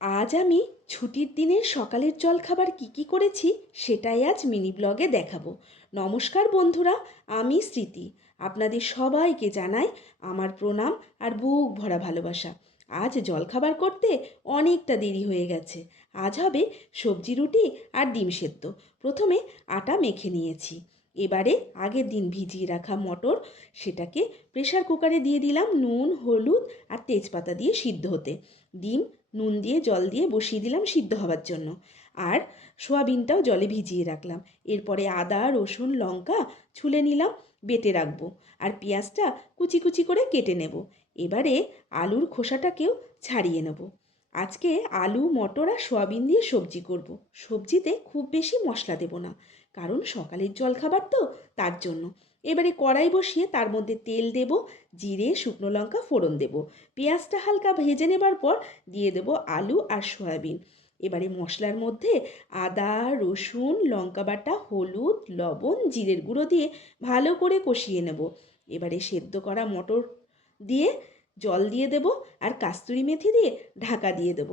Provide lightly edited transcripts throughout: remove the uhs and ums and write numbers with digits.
আজ আমি ছুটির দিনের সকালের জলখাবার কি করেছি সেটাই আজ মিনি ব্লগে দেখাবো। নমস্কার বন্ধুরা, আমি স্মৃতি। আপনাদের সবাইকে জানাই আমার প্রণাম আর বুক ভরা ভালোবাসা। আজ জলখাবার করতে অনেকটা দেরি হয়ে গেছে। আজ হবে সবজি রুটি আর ডিম সেদ্ধ। প্রথমে আটা মেখে নিয়েছি। এবারে আগের দিন ভিজিয়ে রাখা মটর, সেটাকে প্রেসার কুকারে দিয়ে দিলাম নুন, হলুদ আর তেজপাতা দিয়ে সিদ্ধ হতে। ডিম নুন দিয়ে জল দিয়ে বসিয়ে দিলাম সিদ্ধ হওয়ার জন্য। আর সোয়াবিনটাও জলে ভিজিয়ে রাখলাম। এরপরে আদা, রসুন, লঙ্কা ছুলে নিলাম, বেটে রাখবো। আর পেঁয়াজটা কুচি কুচি করে কেটে নেব। এবারে আলুর খোসাটাকেও ছাড়িয়ে নেব। আজকে আলু, মটর আর সোয়াবিন দিয়ে সবজি করব। সবজিতে খুব বেশি মশলা দেব না, কারণ সকালের জলখাবার তো, তার জন্য। এবারে কড়াই বসিয়ে তার মধ্যে তেল দেব, জিরে, শুকনো লঙ্কা ফোড়ন দেব। পেঁয়াজটা হালকা ভেজে নেবার পর দিয়ে দেব আলু আর সয়াবিন। এবারে মশলার মধ্যে আদা, রসুন, লঙ্কা বাটা, হলুদ, লবণ, জিরের গুঁড়ো দিয়ে ভালো করে কষিয়ে নেব। এবারে সেদ্ধ করা মটর দিয়ে জল দিয়ে দেব আর কাস্তুরি মেথি দিয়ে ঢাকা দিয়ে দেব।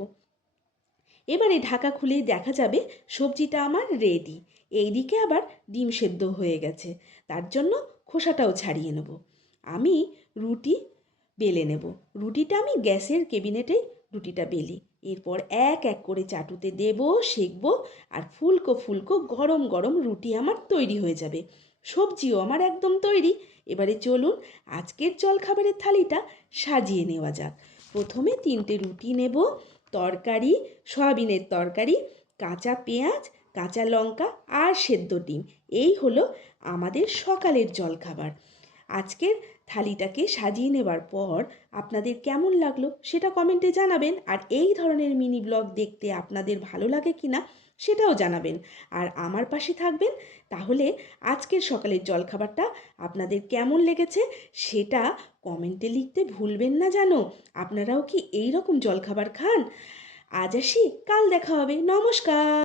এবারে ঢাকা খুলেই দেখা যাবে সবজিটা আমার রেডি। এইদিকে আবার ডিম সেদ্ধ হয়ে গেছে, তার জন্য খোসাটাও ছাড়িয়ে নেব। আমি রুটি বেলে নেব। রুটিটা আমি গ্যাসের কেবিনেটেই রুটিটা বেলি। এরপর এক এক করে চাটুতে দেব, সেঁকবো, আর ফুলকো ফুলকো গরম গরম রুটি আমার তৈরি হয়ে যাবে। সবজিও আমার একদম তৈরি। এবারে চলুন আজকের জলখাবারের থালিটা সাজিয়ে নেওয়া যাক। প্রথমে 3টে রুটি নেব, তরকারি, সয়াবিনের তরকারি, কাঁচা পেঁয়াজ, কাঁচা লঙ্কা আর সেদ্ধ ডিম। এই হলো আমাদের সকালের জলখাবার। আজকের থালিটাকে সাজিয়ে নেবার পর আপনাদের কেমন লাগলো সেটা কমেন্টে জানাবেন। আর এই ধরনের মিনি ব্লগ দেখতে আপনাদের ভালো লাগে কিনা সেটাও জানাবেন। আর আমার পাশে থাকবেন, তাহলে আজকের সকালের জলখাবারটা আপনাদের কেমন লেগেছে সেটা কমেন্টে লিখতে ভুলবেন না যেন। আপনারাও কি এই রকম জলখাবার খান? আজ আসি, কাল দেখা হবে। নমস্কার।